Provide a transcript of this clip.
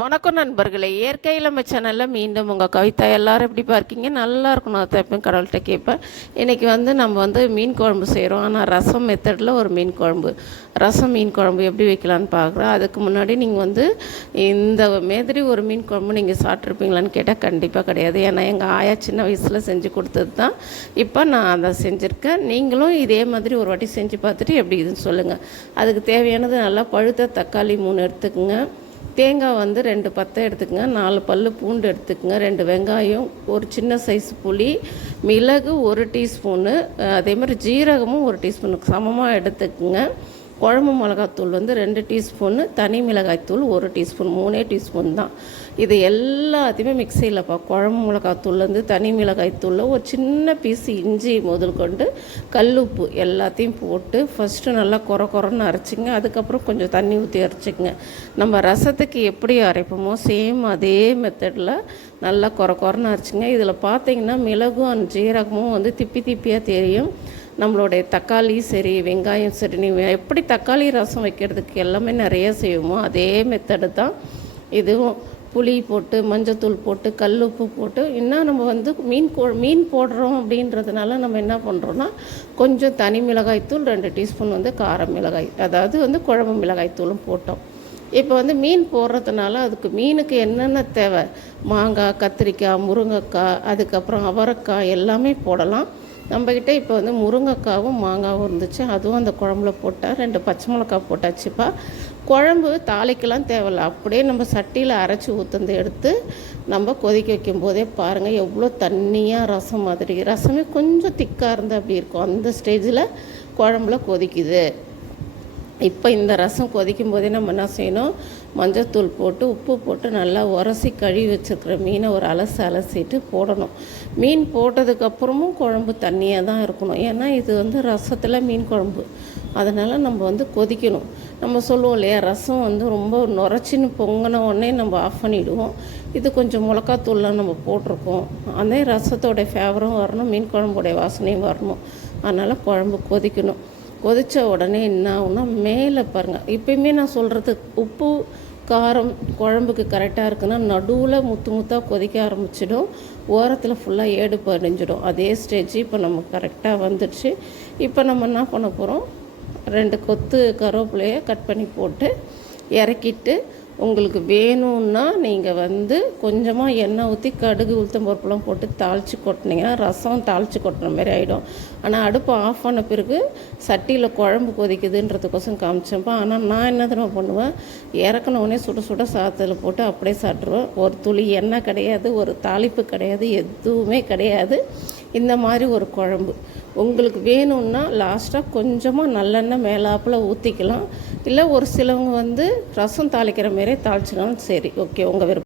வணக்கம் நண்பர்களே, இயற்கை இளமை சேனலில் மீண்டும் உங்கள் கவிதா. எல்லோரும் எப்படி பார்க்கீங்க? நல்லா இருக்கணும். அதை எப்போ கடவுள்கிட்ட கேட்பேன். இன்றைக்கி நம்ம மீன் குழம்பு செய்கிறோம். ஆனால் ரசம் மெத்தடில் ஒரு மீன் குழம்பு, மீன் குழம்பு எப்படி வைக்கலான்னு பார்க்குறோம். அதுக்கு முன்னாடி நீங்கள் இந்த மாதிரி ஒரு மீன் குழம்பு நீங்கள் சாப்பிட்ருப்பீங்களான்னு கேட்டால் கண்டிப்பாக கிடையாது. ஏன்னா எங்கள் ஆயா சின்ன வயசில் செஞ்சு கொடுத்தது தான் இப்போ நான் அதை செஞ்சுருக்கேன். நீங்களும் இதே மாதிரி ஒரு வாட்டி செஞ்சு பார்த்துட்டு எப்படி இதுன்னு சொல்லுங்கள். அதுக்கு தேவையானது நல்லா பழுத்த தக்காளி 3 எடுத்துக்கோங்க. தேங்காய் 2 பத்தை எடுத்துக்கங்க, 4 பல் பூண்டு எடுத்துக்கங்க, 2 வெங்காயம், ஒரு சின்ன சைஸ் புளி, மிளகு 1 டீஸ்பூனு, அதே மாதிரி ஜீரகமும் 1 டீஸ்பூனுக்கு சமமாக எடுத்துக்கங்க. குழம்பு மிளகாத்தூள் 2 டீஸ்பூனு, தனி மிளகாய்த்தூள் 1 டீஸ்பூன், 3 டீஸ்பூன் தான். இது எல்லாத்தையுமே மிக்சியில்ப்பா, குழம்பு மிளகாத்தூள்லேருந்து தனி மிளகாய்த்தூளில் ஒரு சின்ன பீஸ் இஞ்சி முதல் கொண்டு கல்லுப்பு எல்லாத்தையும் போட்டு ஃபஸ்ட்டு நல்லா குறன்னு அரைச்சிங்க. அதுக்கப்புறம் கொஞ்சம் தண்ணி ஊற்றி அரைச்சிக்கங்க. நம்ம ரசத்துக்கு எப்படி அரைப்போமோ சேம் அதே மெத்தடில் நல்லா குறன்னு அரைச்சிங்க. இதில் பார்த்தீங்கன்னா மிளகும் ஜீரகமும் திப்பி திப்பியாக தெரியும். நம்மளுடைய தக்காளி சரி, வெங்காயம் சரி, நீங்கள் எப்படி தக்காளி ரசம் வைக்கிறதுக்கு எல்லாமே நிறைய செய்வோமோ அதே மெத்தடு தான் இதுவும். புளி போட்டு, மஞ்சத்தூள் போட்டு, கல் உப்பு போட்டு, இன்னும் நம்ம மீன் போடுறோம் அப்படின்றதுனால நம்ம என்ன பண்ணுறோன்னா கொஞ்சம் தனி மிளகாய்த்தூள் 2 டீஸ்பூன் கார மிளகாய், அதாவது குழம்பு மிளகாய்த்தூளும் போட்டோம். இப்போ மீன் போடுறதுனால அதுக்கு மீனுக்கு என்னென்ன தேவை, மாங்காய், கத்திரிக்காய், முருங்கைக்காய், அதுக்கப்புறம் அவரைக்காய் எல்லாமே போடலாம். நம்மக்கிட்ட இப்போ முருங்கைக்காவும் மாங்காவும் இருந்துச்சு, அதுவும் அந்த குழம்புல போட்டால் 2 பச்சை மிளகாய் போட்டாச்சுப்பா. குழம்பு தாளிக்கெல்லாம் தேவையில்ல, அப்படியே நம்ம சட்டியில் அரைச்சி ஊற்றுந்து எடுத்து நம்ம கொதிக்க வைக்கும் போதே பாருங்கள் எவ்வளோ தண்ணியாக ரசம் மாதிரி, ரசமே கொஞ்சம் திக்காக இருந்தால் அப்படி இருக்கும். அந்த ஸ்டேஜில் குழம்புல கொதிக்குது. இப்போ இந்த ரசம் கொதிக்கும் போதே நம்ம என்ன செய்யணும், மஞ்சத்தூள் போட்டு உப்பு போட்டு நல்லா உரசி கழுவி வச்சுருக்கிற மீனை ஒரு அலசிட்டு போடணும். மீன் போட்டதுக்கப்புறமும் குழம்பு தண்ணியாக தான் இருக்கணும். ஏன்னா இது ரசத்தில் மீன் குழம்பு, அதனால் நம்ம கொதிக்கணும். நம்ம சொல்லுவோம் இல்லையா, ரசம் ரொம்ப நுரைச்சின்னு பொங்கின உடனே நம்ம ஆஃப் பண்ணிவிடுவோம். இது கொஞ்சம் மிளகாத்தூள்லாம் நம்ம போட்டிருக்கோம், அதே ரசத்தோடைய ஃபேவரும் வரணும், மீன் குழம்புடைய வாசனையும் வரணும். அதனால் குழம்பு கொதிக்கணும். கொதித்த உடனே என்ன ஆகுனா மேலே பாருங்கள், இப்போயுமே நான் சொல்கிறது உப்பு காரம் குழம்புக்கு கரெக்டாக இருக்குன்னா நடுவில் முத்தாக கொதிக்க ஆரம்பிச்சிடும், ஓரத்தில் ஃபுல்லாக ஏடு படிஞ்சிடும். அதே ஸ்டேஜ் இப்போ நம்ம கரெக்டாக வந்துடுச்சு. இப்போ நம்ம என்ன பண்ண போகிறோம், 2 கொத்து கருவேப்பிலையை கட் பண்ணி போட்டு இறக்கிட்டு, உங்களுக்கு வேணும்னா நீங்கள் கொஞ்சமாக எண்ணெய் ஊற்றி கடுகு உளுத்தம் பருப்புலாம் போட்டு தாளித்து கொட்டினீங்கன்னா ரசம் தாளித்து கொட்டின மாதிரி ஆகிடும். ஆனால் அடுப்பு ஆஃப் பண்ண பிறகு சட்டியில் குழம்பு கொதிக்குதுன்றதுக்கோசம் காமிச்சப்போ. ஆனால் நான் என்ன தடவை பண்ணுவேன், இறக்குனவுடனே சுட சுட சாதத்தில் போட்டு அப்படியே சாப்பிட்ருவேன். ஒரு துளி எண்ணெய் கிடையாது, ஒரு தாளிப்பு கிடையாது, எதுவுமே கிடையாது. இந்த மாதிரி ஒரு குழம்பு உங்களுக்கு வேணும்னா லாஸ்ட்டாக கொஞ்சமாக நல்லெண்ணெய் மேலாப்பில் ஊற்றிக்கலாம். இல்லை ஒரு சிலவங்க ரசம் தாளிக்கிற மாரி தாளிச்சினாலும் சரி, ஓகே, உங்கள் விருப்பம்.